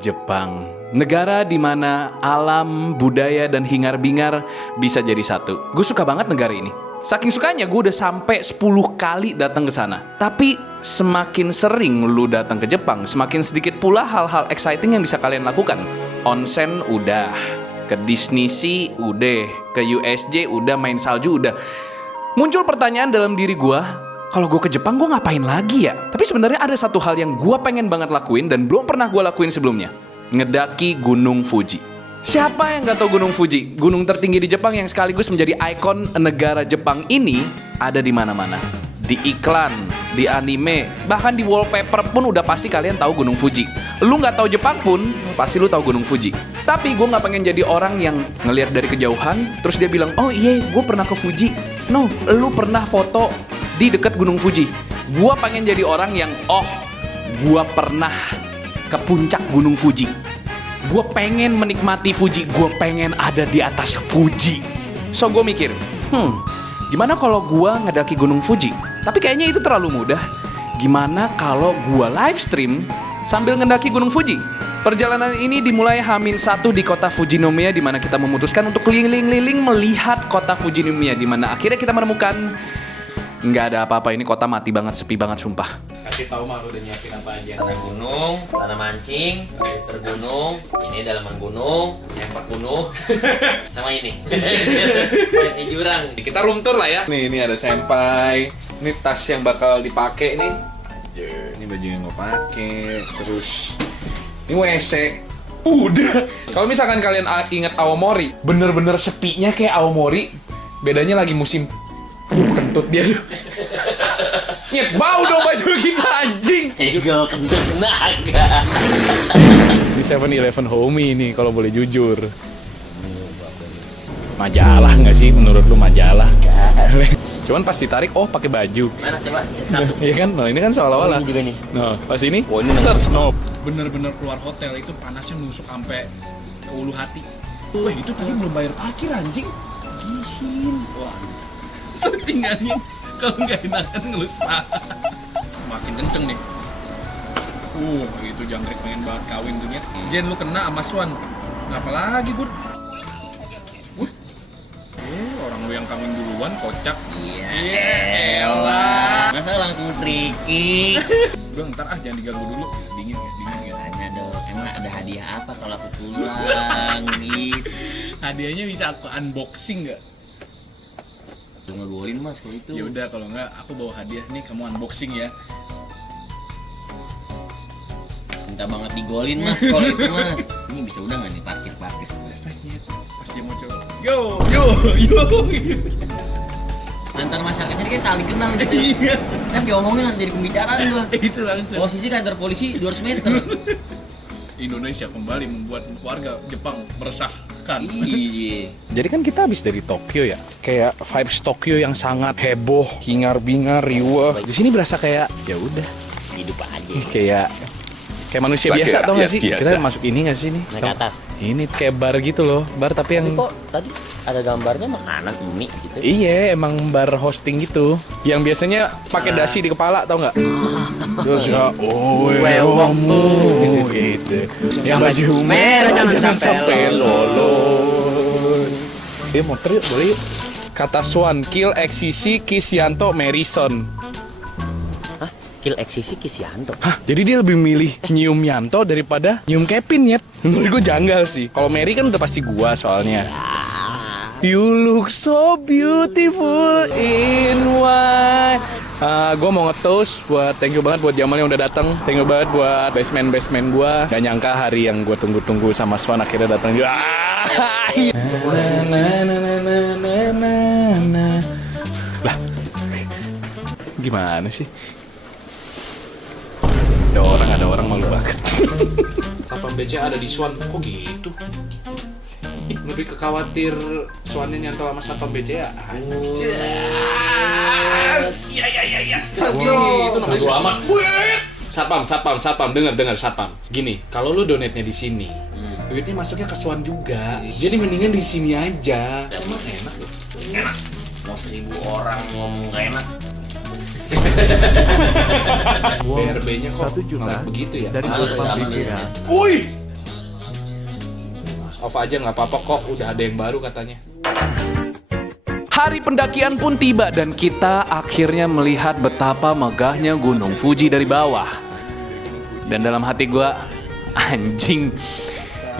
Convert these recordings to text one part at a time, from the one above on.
Jepang. Negara di mana alam, budaya, dan hingar-bingar bisa jadi satu. Gue suka banget negara ini. Saking sukanya gue udah sampai 10 kali datang ke sana. Tapi semakin sering lu datang ke Jepang, semakin sedikit pula hal-hal exciting yang bisa kalian lakukan. Onsen udah, ke Disney Sea udah, ke USJ udah, main salju udah. Muncul pertanyaan dalam diri gue, kalau gue ke Jepang gue ngapain lagi ya? Tapi sebenarnya ada satu hal yang gue pengen banget lakuin dan belum pernah gue lakuin sebelumnya. Ngedaki Gunung Fuji. Siapa yang gak tahu Gunung Fuji? Gunung tertinggi di Jepang yang sekaligus menjadi ikon negara Jepang ini ada di mana-mana. Di iklan, di anime, bahkan di wallpaper pun udah pasti kalian tahu Gunung Fuji. Lu gak tahu Jepang pun, pasti lu tahu Gunung Fuji. Tapi gue gak pengen jadi orang yang ngelihat dari kejauhan, terus dia bilang, oh iya gue pernah ke Fuji. No, lu pernah foto di dekat Gunung Fuji. Gue pengen jadi orang yang, gue pernah ke puncak Gunung Fuji. Gue pengen menikmati Fuji. Gue pengen ada di atas Fuji. So gue mikir, gimana kalau gue ngedaki Gunung Fuji? Tapi kayaknya itu terlalu mudah. Gimana kalau gue live stream sambil ngedaki Gunung Fuji? Perjalanan ini dimulai H-1 di kota Fujinomiya, di mana kita memutuskan untuk keliling-liling melihat kota Fujinomiya, di mana akhirnya kita menemukan nggak ada apa-apa. Ini kota mati banget, sepi banget sumpah. Kasih tahu mah udah nyiapin apa aja. Tanah gunung, tanah mancing, filter gunung, ini dalaman gunung, sempak gunung, sama ini. Versi jurang. Kita room tour lah ya. Nih, ini ada senpai. Ini tas yang bakal dipakai nih. Ini baju yang gue pakai. Terus ini WC. Udah. Kalau misalkan kalian ingat Aomori, bener-bener sepinya kayak Aomori. Bedanya lagi musim kentut dia tuh. Nyet, bau dong baju kita anjing. Ego kentut naga. Ini 7-Eleven homie ini kalau boleh jujur. Majalah nggak sih menurut lu majalah? Cuman pas ditarik, pakai baju. Mana coba cek satu. Iya kan? Nah, ini kan seolah-olah. Ini juga nih. Nah, pas ini, Ini set, no. Bener-bener keluar hotel itu panasnya nusuk sampai ke ulu hati. Wah itu tadi belum bayar parkir anjing. Gihin. Wah. Setinggalnya kalau nggak enakan ngelus paha. Makin kenceng nih. Itu jangkrik pengen banget kawin tuh ya. Jen lu kena sama Swan. Kenapa lagi Bud? Orang lu yang kawin duluan kocak. Iya, elah. Masa langsung tricky. Gue ntar jangan diganggu dulu. Dingin ya. Tanya dong, emang ada hadiah apa kalau aku pulang? Gitu. Hadiahnya bisa aku unboxing nggak? Lu ngegolin mas kalau itu. Ya udah kalau nggak aku bawa hadiah nih, kamu unboxing ya. Minta banget digolin mas kalau itu mas. Ini bisa udah nggak nih parkir? Pas dia mau coba, yo. Antar masyarakat sini kayak saling kenal gitu. Iya. Kan diomongin langsung jadi pembicaraan gua. Itu langsung. Posisi kantor polisi 200 meter. Indonesia kembali membuat warga Jepang meresahkan. Iya. Jadi kan kita habis dari Tokyo ya, kayak vibes Tokyo yang sangat heboh, hingar-bingar, riuh. Di sini berasa kayak ya udah, Hidup aja. kayak manusia biasa, tau gak sih? biasa. Kita masuk ini gak sih nih? Naik ke atas. Ini kayak bar gitu loh, bar tapi yang Tapi kok tadi ada gambarnya makanan ini gitu. iya emang bar hosting gitu, yang biasanya pakai dasi di kepala tau nggak? Terus ya, gitu. Yang baju merah jangan sampai lolos. Motor yuk, boleh yuk. Kata Swan, kill XCC, Kiss Yanto, Marison. Hah? Kill XCC Kisyanto. Hah, jadi dia lebih milih nyium Yanto daripada nyium Kevin ya? Menurut gue janggal sih. Kalau Mary kan udah pasti gua soalnya. You look so beautiful in white. Gue mau nge-toast buat thank you banget buat Jamal yang udah datang. Thank you banget buat basement gue. Gak nyangka hari yang gue tunggu-tunggu sama Swan akhirnya datang juga. Lah, gimana sih? Ada orang malu banget. Satpam BCA ada di Swan, kok gitu? Lebih kekhawatir Swannya nyantol sama Satpam BCA. Anjir. Iya. Itu namanya amat. Satpam, dengar Satpam. Gini, kalau lu donate-nya di sini, duitnya masuknya ke Swan juga. Jadi mendingan di sini aja. Emang enak loh. Enak. Mau 1000 orang ngomong gak enak. BRB-nya kok 1 juta ngelag begitu ya? dari Mahal, Surabaya aman, BCA. ya. Wih! Off aja nggak apa-apa kok, udah ada yang baru katanya. Hari pendakian pun tiba dan kita akhirnya melihat betapa megahnya Gunung Fuji dari bawah. Dan dalam hati gua, anjing,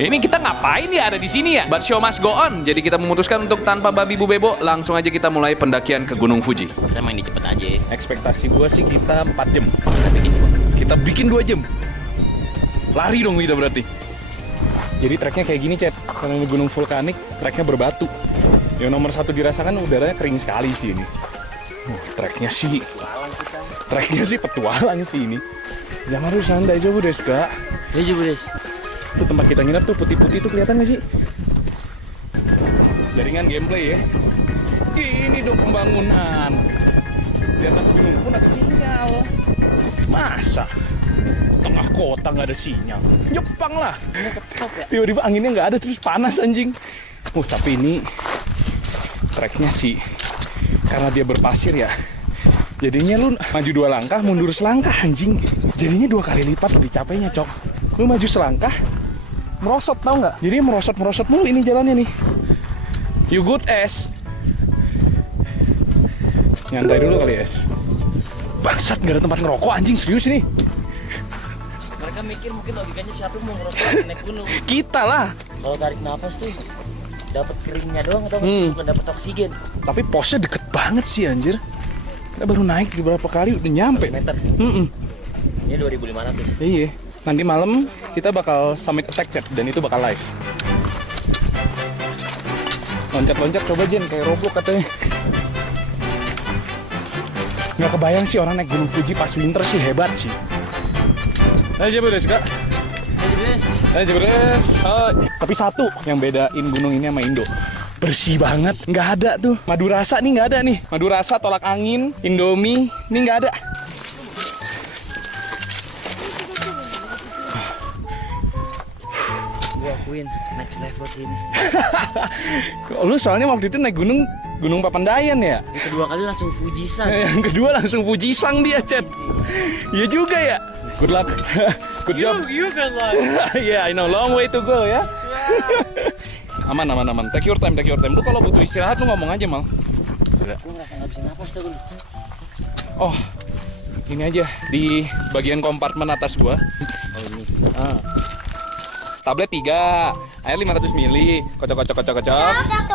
ini kita ngapain ya ada di sini ya? But show must go on. Jadi kita memutuskan untuk tanpa babi bu bebo, langsung aja kita mulai pendakian ke Gunung Fuji. Kita main di cepet aja. Ekspektasi gua sih kita 4 jam. Kita bikin 2 jam. Lari dong kita berarti. Jadi treknya kayak gini, Cet. Karena ini gunung vulkanik, treknya berbatu. Yang nomor 1 dirasakan udaranya kering sekali sih ini. Treknya sih petualang sih ini. Jangan harus santai coba deh, Kak. Ya coba des. Tuh tempat kita nginep tuh putih-putih tuh kelihatan nggak sih? Jaringan gameplay ya. Ini dong pembangunan. Di atas gunung pun ada sinyal. Masa? Tengah kota nggak ada sinyal? Jepang lah. Stop ya. Tiba-tiba anginnya nggak ada terus panas anjing. Tapi ini treknya sih karena dia berpasir ya. Jadinya lu maju 2 langkah, mundur selangkah anjing. Jadinya 2 kali lipat lebih capeknya, Cok. Lu maju selangkah, merosot tau nggak? Jadi merosot mulu ini jalannya nih. You good, Es? Nyantai dulu kali, Es. Bangsat, nggak ada tempat ngerokok anjing, serius ini. Mereka mikir mungkin logikanya siapa yang mau ngerokok naik gunung. Kita lah. Kalau tarik nafas tuh dapat keringnya doang atau bukan dapat oksigen. Tapi posnya deket banget sih anjir. Kita baru naik beberapa kali udah nyampe. Meter. Ini 2.500. Iya. Nanti malam kita bakal summit attack, Chat, dan itu bakal live. Loncat-loncat coba Jen kayak Roblox katanya. Nggak kebayang sih orang naik Gunung Fuji pas winter sih, hebat sih. Ayo coba deh, Kak. Ayo coba deh. Tapi satu yang bedain gunung ini sama Indo, bersih banget, nggak ada tuh madu rasa nih, nggak ada nih madu rasa, tolak angin, Indomie, ini nggak ada. Gua akuin next level sini. Lu soalnya waktu itu naik Gunung Papandayan ya? Yang kedua kali langsung Fujisan. Yang kedua langsung Fujisang dia, Chat. Iya juga ya. Good luck. Good job. You good luck. Yeah, I know, long way to go ya. Aman. Take your time. Lu kalau butuh istirahat lu ngomong aja, Mal. Gua ngerasa nggak bisa napas tuh. Oh, ini aja di bagian kompartemen atas gua. Oh ini. Tablet 3, air 500 ml, kocok.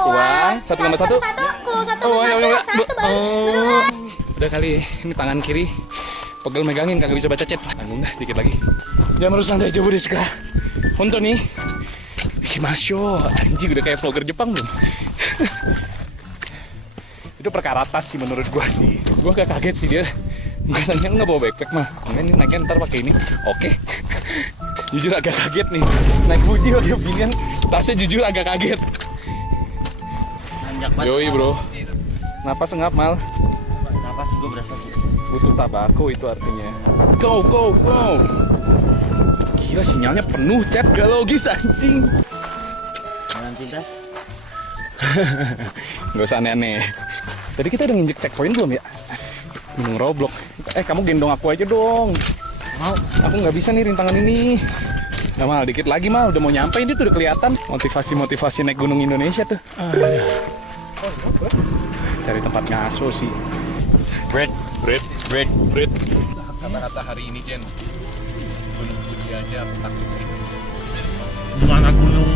Uang 1,1. Udah kali, ini tangan kiri pegel megangin, kagak bisa baca chat. Tanggung dah dikit lagi. Jangan harus santai coba deh, Ska. Honto nih. Kimasho, anjing udah kayak vlogger Jepang belum? Itu perkara tas sih menurut gua sih. Gua gak kaget sih dia. Nggak bawa backpack mah. Ini naiknya ntar pakai ini. Oke. Jujur agak kaget nih. Naik Fuji pakai beginian, tasnya jujur agak kaget. Nanjak banget. Yoi, bro. Napas ngap, Mal. Napas gua berasa sih. Butuh tabako itu artinya. Go. Gila sinyalnya penuh, Chat. Gak logis anjing. Jangan pintar. Gak usah aneh-aneh. Tadi kita udah nginjek checkpoint belum ya? Gunung Roblox. Kamu gendong aku aja dong. Mau? Aku nggak bisa nih rintangan ini. Nah, Mal, dikit lagi, Mal. Udah mau nyampe, ini tuh udah kelihatan. Motivasi naik gunung Indonesia tuh. Cari tempat ngaso sih. Bread. Kata-kata hari ini, Jen. Gunung Fuji aja aku takut. Gimana gunung?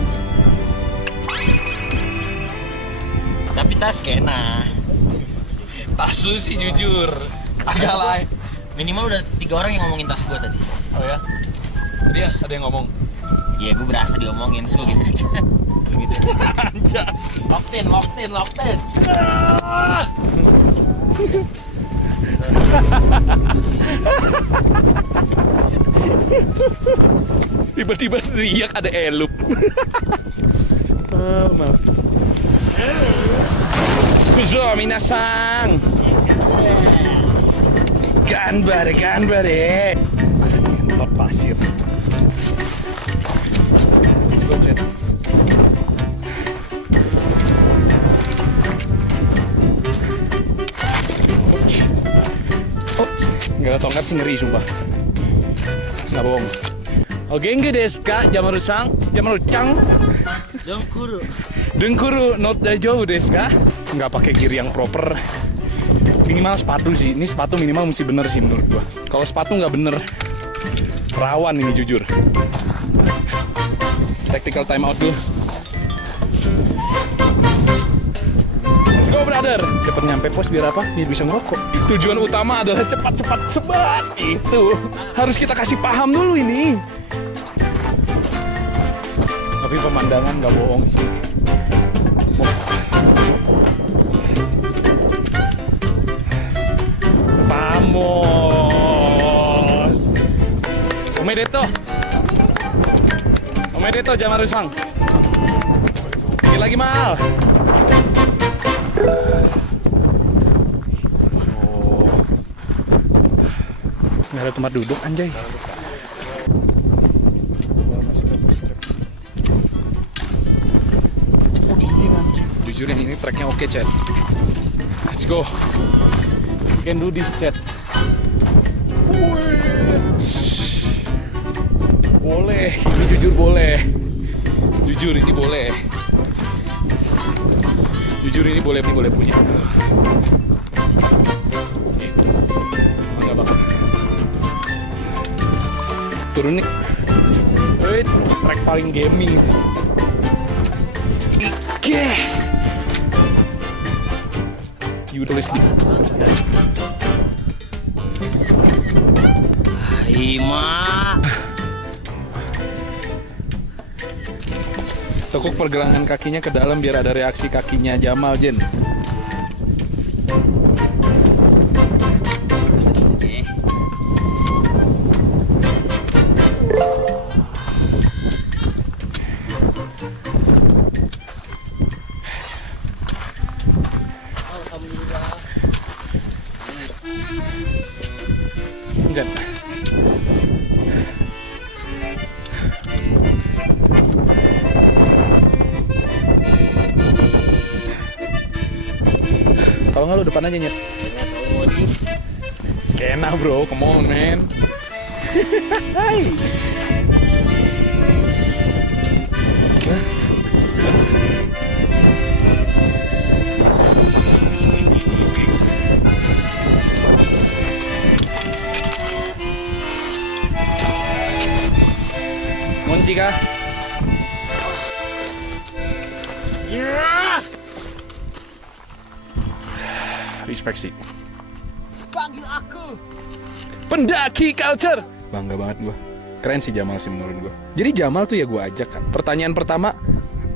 Tapi tas kena. Tas lu sih jujur. Agak lain. Minimal udah 3 orang yang ngomongin tas gua tadi. Oh ya? Tadi ada yang ngomong. Iya, gua berasa diomongin, terus gua gitu aja. Gitu. Anjas. Locked in. Tiba-tiba teriak ada elup. Maaf. Kuzo minasang. Ganbare. Top pasir. Let's go, Jet. Gak ada tongkat sih ngeri sumpah. Nggak bohong. Genki desu ka? Jamaru-san? Jamaru-chan? Dengkuru not daijoubu desu ka? Nggak pakai gear yang proper. Minimal sepatu sih. Ini sepatu minimal mesti bener sih menurut gua. Kalau sepatu nggak bener, rawan ini jujur. Tactical time out dulu. Let's go brother. Cepet nyampe pos biar apa? Biar bisa ngerokok. Tujuan utama adalah cepat-cepat sebat. Itu harus kita kasih paham dulu ini. Tapi pemandangan nggak bohong sih. Vamos. Omedeto. Omedeto Jamaru-san. Lagi mal. Oh. Nggak ada tempat duduk anjay. Oh dingin anjing. Jujur yang ini tracknya oke chat. Let's go. We can do this chat. Boleh, ini jujur boleh. Jujur ini boleh. Jujur ini boleh punya. Enggak banget. Turun nih. Track paling gaming. Oke. You tulis di. Ima. Tekuk pergelangan kakinya ke dalam biar ada reaksi kakinya Jamal, Jen. Jen. Kalau nggak lu depan aja Nyet. Skena bro, come on man. Hai. Monci kah? Yeah. Respect sih. Panggil aku pendaki culture. Bangga banget gua. Keren sih Jamal sih menurut gua. Jadi Jamal tuh ya gua ajak kan. Pertanyaan pertama,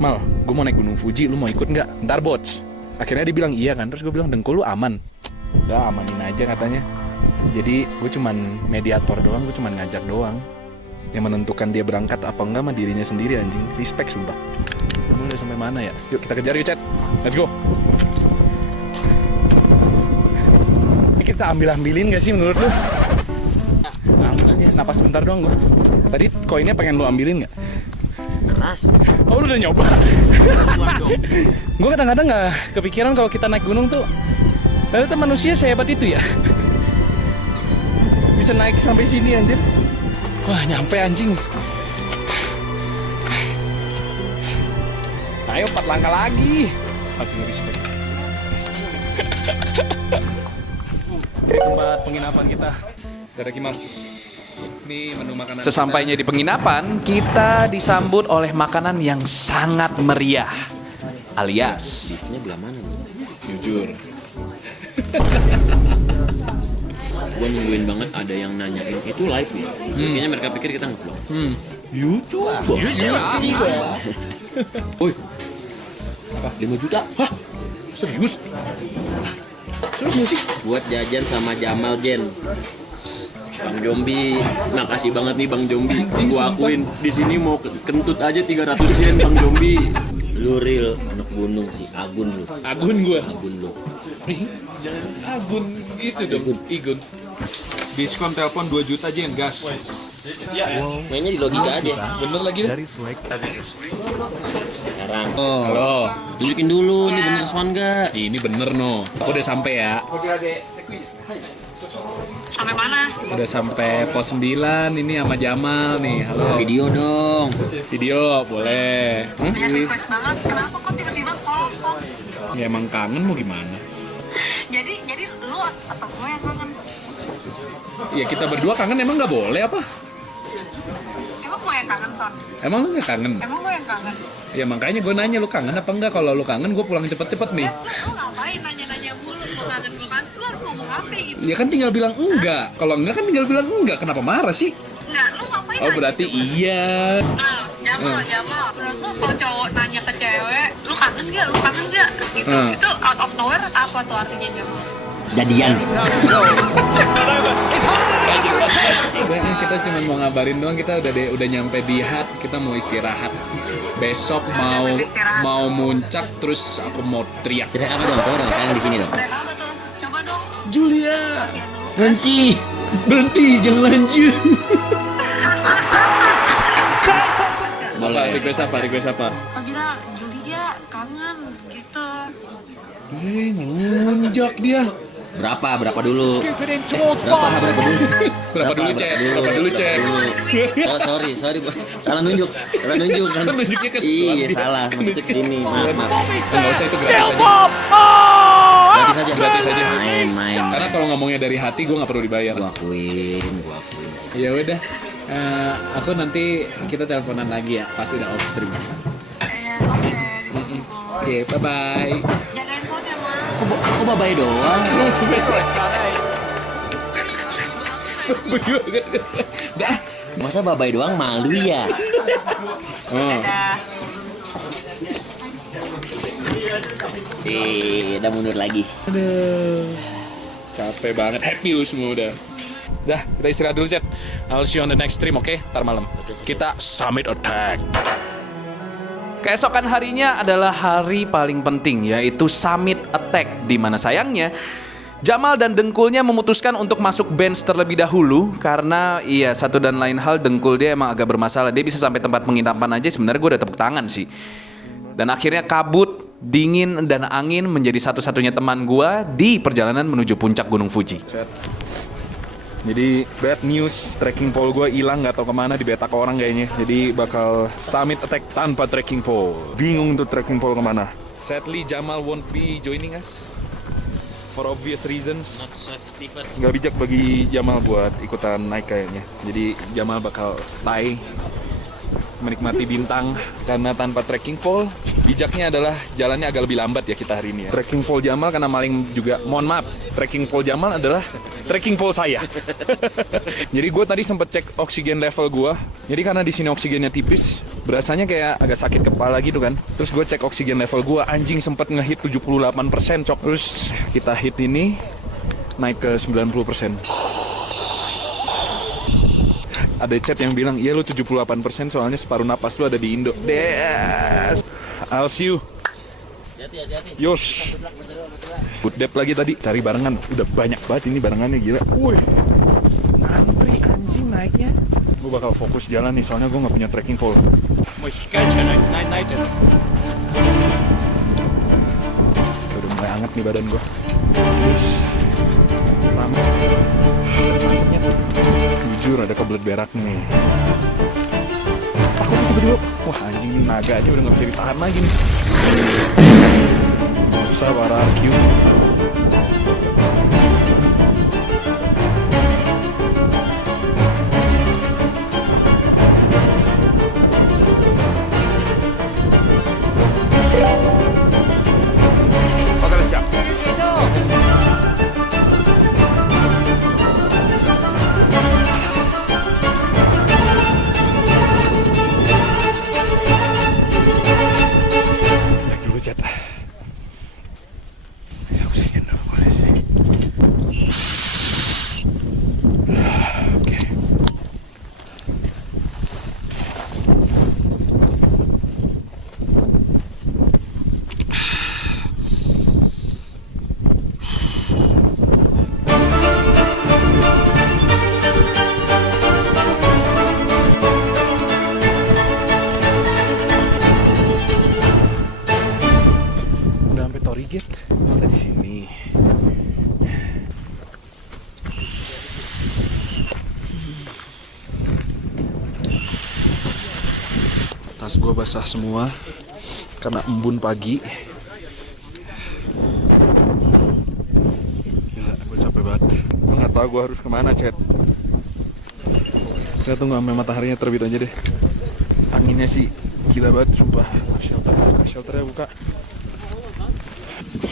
Mal, gua mau naik Gunung Fuji, lu mau ikut nggak? Ntar bots. Akhirnya dia bilang iya kan. Terus gua bilang Dengkul lu aman. Udah amanin aja katanya. Jadi gua cuman mediator doang, gua cuman ngajak doang. Yang menentukan dia berangkat apa enggak mah dirinya sendiri anjing. Respect sumpah. Udah sampai mana ya? Yuk kita kejar yuk chat. Let's go. Kita ambilin gak sih menurut lu? Napas sebentar doang gua. Tadi koinnya pengen lu ambilin gak? Keras. Oh lu udah nyoba? Gua kadang-kadang gak kepikiran kalau kita naik gunung tuh ternyata manusia sehebat itu ya. Bisa naik sampai sini anjir. Wah nyampe anjing. Ayo 4 langkah lagi. Fucking respect. Di tempat penginapan kita. Itadakimasu. Ini menu makanan. Sesampainya di penginapan, kita disambut oleh makanan yang sangat meriah. Alias Beefnya belah mana nih? jujur. Gue nungguin banget ada yang nanyain itu live ya. Kayaknya mereka pikir kita nge-vlog. YouTube. Woi. 5 juta. Hah? Serius? Serius gak sih? Buat jajan sama Jamal Jen. Bang Jombi, makasih banget nih Bang Jombi. Gua akuin di sini mau kentut aja 300 yen Bang Jombi. Lu real anak gunung sih, Agun lu. Agun gue. Agun lu. Jangan Agun itu dong. Igun. Diskon telepon 2 juta aja yang gas. Mainnya di logika aja. Bener lagi deh. Sekarang. Oh. Halo. Tunjukin dulu nih bener Swan gak? Ini bener no. Aku udah sampai ya. sampai mana? Udah sampai pos 9 ini sama Jamal nih. Halo. Video dong. Video boleh. Banyak request banget. Kenapa kok tiba-tiba song? Ya emang kangen mau gimana? Jadi lu atau gue yang kangen? Ya kita berdua kangen emang nggak boleh apa? Emang gue yang kangen, Son? Emang lu nggak kangen? Emang gue yang kangen? Ya makanya gue nanya lu kangen apa enggak? Kalau lu kangen gue pulang cepet-cepet nih. Lu ngapain nanya-nanya mulu? Gue kangen? Lu harus ngomong apa gitu? Ya kan tinggal bilang enggak. Kalau enggak kan tinggal bilang enggak. Kenapa marah sih? Enggak, lu ngapain Oh nanya berarti gitu? iya. Jamal. Menurut lu kalau cowok nanya ke cewek, lu kangen gak? Gitu. Itu out of nowhere apa tuh artinya, Jamal? Jadian. Udah, kita cuma mau ngabarin doang, kita udah nyampe di hut, kita mau istirahat. Besok mau muncak, terus aku mau teriak. Teriak apa dong? Coba dong, sekarang di sini dong. Udah apa tuh? Coba dong. Julia, Berhenti, jangan lanjut. apa? Request apa? Aku bilang, Julia kangen gitu. Ngelunjak dia. Berapa dulu? Berapa dulu, Chat? Sorry, Bos. Salah nunjuk. Nunjuknya ke Iya, salah. Maksudnya ke sini. Maaf. Enggak usah, itu gratis aja. Gratis aja. Main. Karena kalau ngomongnya dari hati, gue nggak perlu dibayar. Gua akuin. Ya udah, aku nanti kita teleponan lagi ya, pas udah off stream. Oke. Oke, bye bye. Jagain phone ya, Mas. Kok babai doang? Dah. Masa babai doang malu ya? Oh. Dadah. Udah mundur lagi. Aduh, capek banget. Happy lu semua udah. Dah, kita istirahat dulu, Chat. I'll see you on the next stream, oke? Ntar malam. Kita Summit Attack. Keesokan harinya adalah hari paling penting, yaitu Summit Attack, di mana sayangnya Jamal dan dengkulnya memutuskan untuk masuk bench terlebih dahulu karena iya satu dan lain hal dengkul dia emang agak bermasalah. Dia bisa sampai tempat penginapan aja sebenarnya gue udah tepuk tangan sih. Dan akhirnya kabut, dingin, dan angin menjadi satu-satunya teman gue di perjalanan menuju puncak Gunung Fuji. Jadi bad news, trekking pole gue hilang, nggak tahu kemana, dibetak orang kayaknya. Jadi bakal Summit Attack tanpa trekking pole. Bingung tuh trekking pole kemana. Sadly Jamal won't be joining us for obvious reasons. Nggak bijak bagi Jamal buat ikutan naik kayaknya. Jadi Jamal bakal stay menikmati bintang karena tanpa trekking pole. Bijaknya adalah jalannya agak lebih lambat ya kita hari ini ya. Trekking pole Jamal karena maling juga. Mohon maaf, trekking pole Jamal adalah trekking pole saya. Jadi gue tadi sempet cek oksigen level gue. Jadi karena di sini oksigennya tipis, berasanya kayak agak sakit kepala gitu kan. Terus gue cek oksigen level gue, anjing sempet ngehit 78% cok. Terus kita hit ini naik ke 90%. Ada chat yang bilang, iya lu 78% soalnya separuh napas lu ada di Indo. Des. I'll see you. Yos. Good dep lagi tadi, cari barengan. Udah banyak banget ini barengannya, gila. Wih. Ngantri anjing naiknya. Gue bakal fokus jalan nih, soalnya gue gak punya trekking pole. Udah mulai hangat nih badan gue. Lama. Macetnya. Jujur ada kebelet berak nih. Aku tiba-tiba, wah anjing nih naga aja udah gak bisa ditahan lagi nih. Masa para Q. Oke, siap. Naik dulu, Chat. Tas gue basah semua karena embun pagi. Gila, gue capek banget. Gue nggak tahu gue harus kemana, Chat. Kita tunggu sampai mataharinya terbit aja deh. Anginnya sih gila banget, sumpah. Shelternya buka.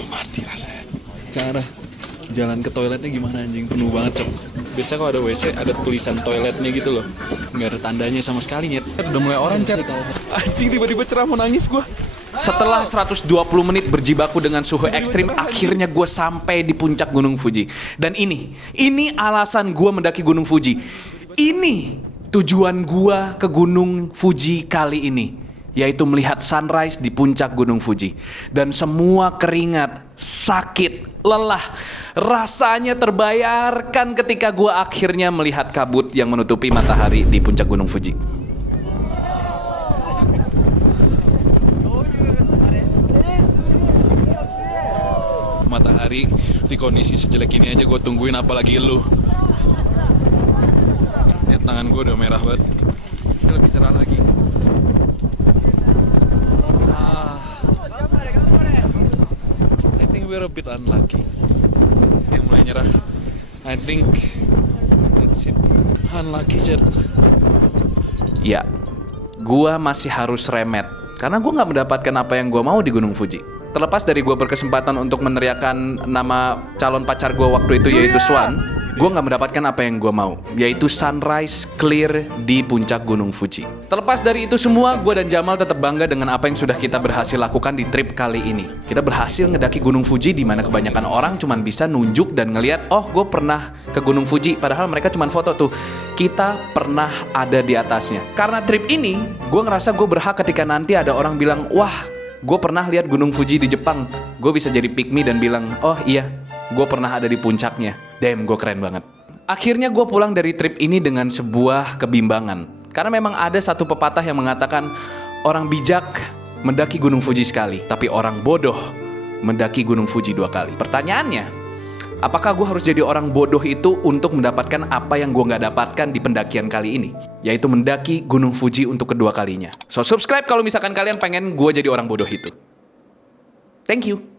Mati rasanya. Ke arah jalan ke toiletnya gimana anjing, penuh banget, Cok. Biasanya kalau ada WC ada tulisan toiletnya gitu loh. Nggak ada tandanya sama sekali, Nyet. Udah mulai orang, Chat. Anjing, tiba-tiba cerah, mau nangis gue. Setelah 120 menit berjibaku dengan suhu ekstrim, akhirnya gue sampai di puncak Gunung Fuji. Dan ini alasan gue mendaki Gunung Fuji. Ini tujuan gue ke Gunung Fuji kali ini, yaitu melihat sunrise di puncak Gunung Fuji. Dan semua keringat, sakit, lelah, rasanya terbayarkan ketika gue akhirnya melihat kabut yang menutupi matahari di puncak Gunung Fuji. Matahari di kondisi sejelek ini aja gue tungguin, apalagi lu. Lihat tangan gue udah merah banget. Lebih cerah lagi. I think we're a bit unlucky. Yang mulai nyerah. I think that's it. Unlucky, Chat. Ya, gue masih harus remet karena gue nggak mendapatkan apa yang gue mau di Gunung Fuji. Terlepas dari gue berkesempatan untuk meneriakan nama calon pacar gue waktu itu, yaitu Swan, gue nggak mendapatkan apa yang gue mau, yaitu sunrise clear di puncak Gunung Fuji. Terlepas dari itu semua, gue dan Jamal tetap bangga dengan apa yang sudah kita berhasil lakukan di trip kali ini. Kita berhasil ngedaki Gunung Fuji di mana kebanyakan orang cuma bisa nunjuk dan ngeliat, oh gue pernah ke Gunung Fuji, padahal mereka cuma foto tuh. Kita pernah ada di atasnya. Karena trip ini, gue ngerasa gue berhak ketika nanti ada orang bilang, wah, gue pernah lihat Gunung Fuji di Jepang. Gue bisa jadi pick me dan bilang, oh iya, gue pernah ada di puncaknya. Damn, gue keren banget. Akhirnya gue pulang dari trip ini dengan sebuah kebimbangan. Karena memang ada satu pepatah yang mengatakan, orang bijak mendaki Gunung Fuji sekali, tapi orang bodoh mendaki Gunung Fuji 2 kali. Pertanyaannya, apakah gue harus jadi orang bodoh itu untuk mendapatkan apa yang gue gak dapatkan di pendakian kali ini? Yaitu mendaki Gunung Fuji untuk kedua kalinya. So subscribe kalau misalkan kalian pengen gue jadi orang bodoh itu. Thank you.